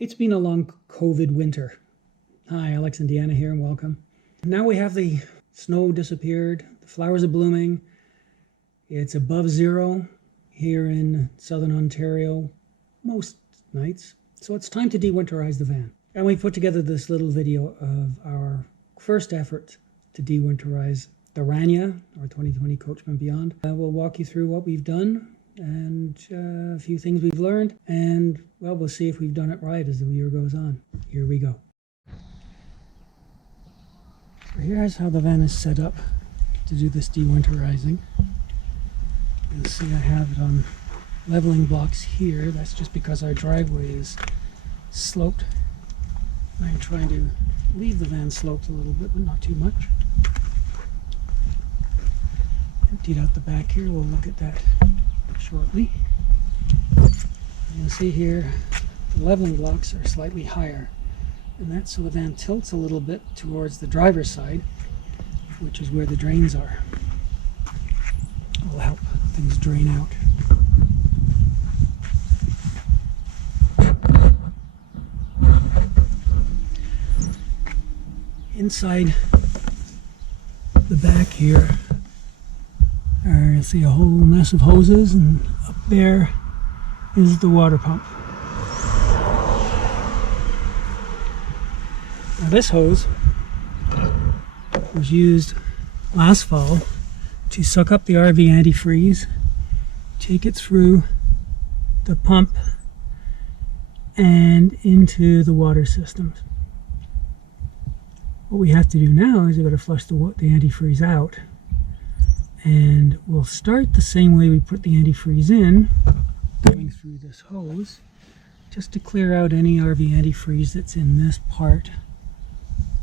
It's been a long COVID winter. Hi, Alex and Deanna here, and welcome. Now we have the snow disappeared, the flowers are blooming, it's above zero here in southern Ontario most nights, so it's time to de-winterize the van. And we put together this little video of our first effort to de-winterize the Rania, our 2020 Coachmen Beyond. We'll walk you through what we've done and a few things we've learned, and well, we'll see if we've done it right as the year goes on. Here we go. So here's how the van is set up to do this de-winterizing. You'll see I have it on leveling blocks here. That's just because our driveway is sloped. I'm trying to leave the van sloped a little bit, but not too much. Emptied out the back here. We'll look at that shortly. You'll see here the leveling blocks are slightly higher, and that's so the van tilts a little bit towards the driver's side, which is where the drains are. It will help things drain out. Inside the back here, you'll see a whole mess of hoses, and up there is the water pump. Now this hose was used last fall to suck up the RV antifreeze, take it through the pump and into the water systems. What we have to do now is we've got to flush the antifreeze out, and we'll start the same way we put the antifreeze in, going through this hose, just to clear out any RV antifreeze that's in this part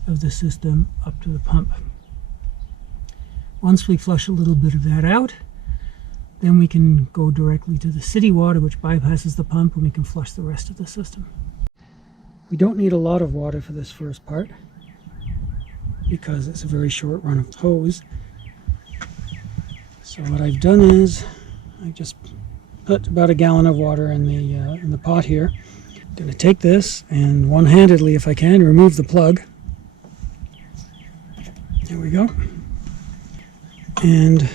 of the system up to the pump. Once we flush a little bit of that out, then we can go directly to the city water, which bypasses the pump, and we can flush the rest of the system. We don't need a lot of water for this first part because it's a very short run of hose. So what I've done is I just put about a gallon of water in the pot here. I'm going to take this and one-handedly, if I can, remove the plug. There we go. And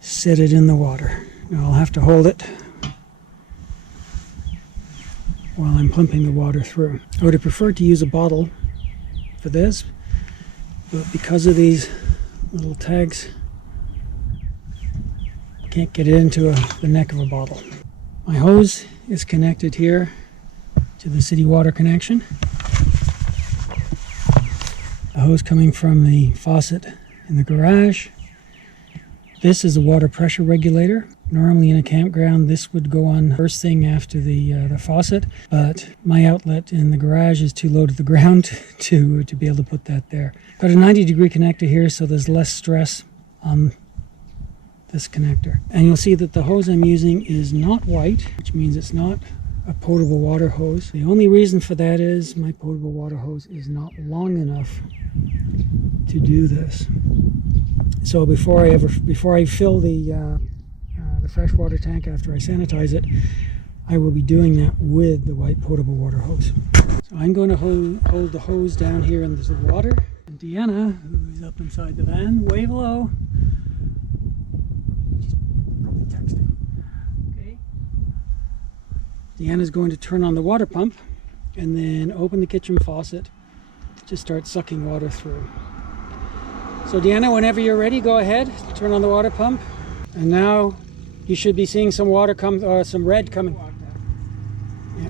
set it in the water. Now I'll have to hold it while I'm pumping the water through. I would have preferred to use a bottle for this, but because of these little tags, I can't get it into the neck of a bottle. My hose is connected here to the city water connection. The hose coming from the faucet in the garage. This is a water pressure regulator. Normally in a campground this would go on first thing after the faucet, but my outlet in the garage is too low to the ground to be able to put that there. Got a 90-degree connector here, so there's less stress on this connector. And you'll see that the hose I'm using is not white, which means it's not a potable water hose. The only reason for that is my potable water hose is not long enough to do this. So before I fill the freshwater tank after I sanitize it, I will be doing that with the white potable water hose. So I'm going to hold the hose down here in the water. And Deanna, who's up inside the van, wave hello. She's probably texting. Okay. Deanna's going to turn on the water pump and then open the kitchen faucet to start sucking water through. So Deanna, whenever you're ready, go ahead, turn on the water pump. And now you should be seeing some water come, some red coming. Yeah.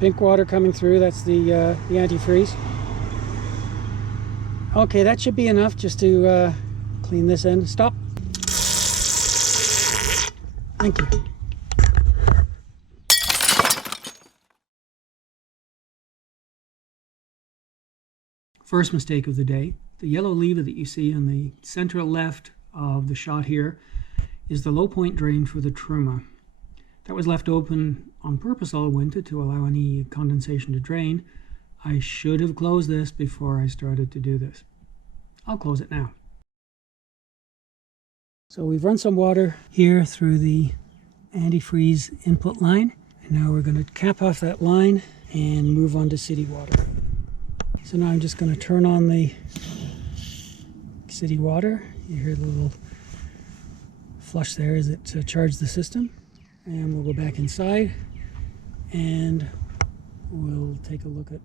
Pink water coming through, that's the antifreeze. Okay, that should be enough just to clean this end. Stop. Thank you. First mistake of the day. The yellow lever that you see on the central left of the shot here is the low point drain for the Truma. That was left open on purpose all winter to allow any condensation to drain. I should have closed this before I started to do this. I'll close it now. So we've run some water here through the antifreeze input line, and now we're going to cap off that line and move on to city water. So now I'm just going to turn on the city water. You hear the little flush there as it charges the system. And we'll go back inside and we'll take a look at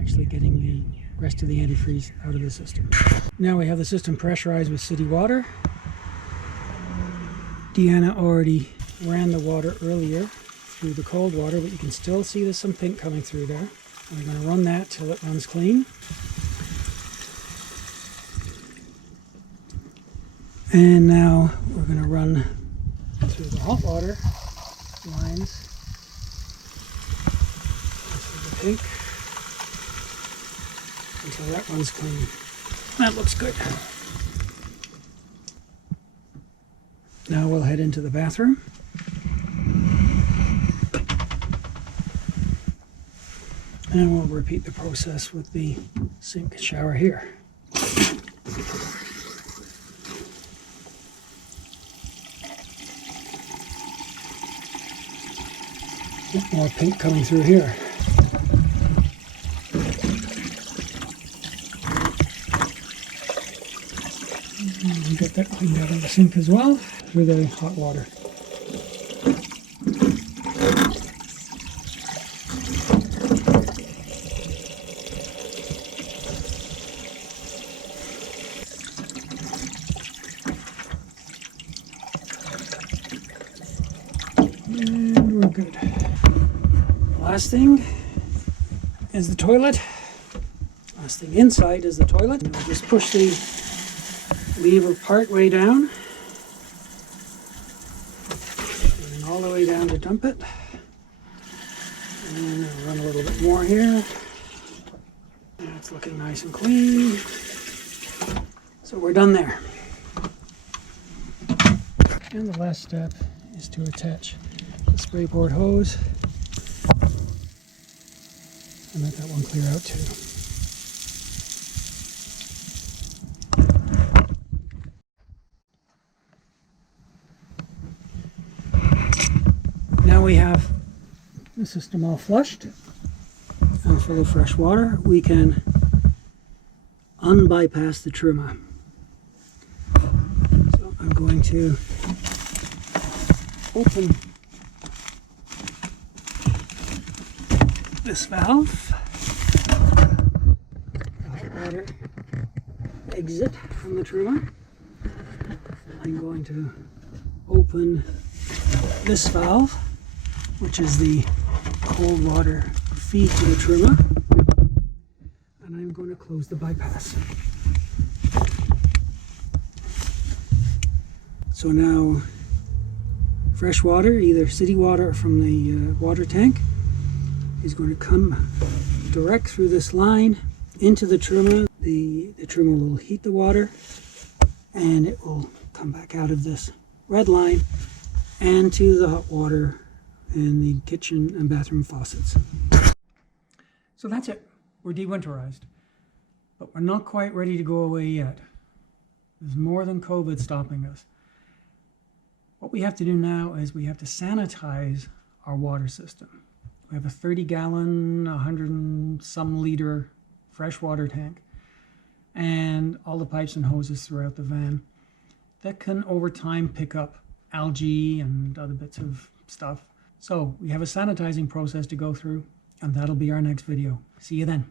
actually getting the rest of the antifreeze out of the system. Now we have the system pressurized with city water. Deanna already ran the water earlier through the cold water, but you can still see there's some pink coming through there. We're going to run that till it runs clean. And now we're going to run through the hot water lines through the pink until that runs clean. That looks good. Now we'll head into the bathroom. And we'll repeat the process with the sink and shower here. More pink coming through here. And get that cleaned out of the sink as well through the hot water. And we're good. Last thing is the toilet. Last thing inside is the toilet. We'll just push the lever part way down and then all the way down to dump it. And I'll run a little bit more here. It's looking nice and clean. So we're done there. And the last step is to attach the spray port hose and let that one clear out too. Now we have the system all flushed and full of fresh water. We can unbypass the Truma. So I'm going to open this valve. Let water exit from the Truma. I'm going to open this valve, which is the cold water feed to the Truma, and I'm going to close the bypass. So now fresh water, either city water from the water tank, is going to come direct through this line into the Truma. The Truma will heat the water and it will come back out of this red line and to the hot water and the kitchen and bathroom faucets. So that's it. We're de-winterized. But we're not quite ready to go away yet. There's more than COVID stopping us. What we have to do now is we have to sanitize our water system. We have a 30-gallon, 100 and some liter freshwater tank and all the pipes and hoses throughout the van that can over time pick up algae and other bits of stuff. So we have a sanitizing process to go through, and that'll be our next video. See you then.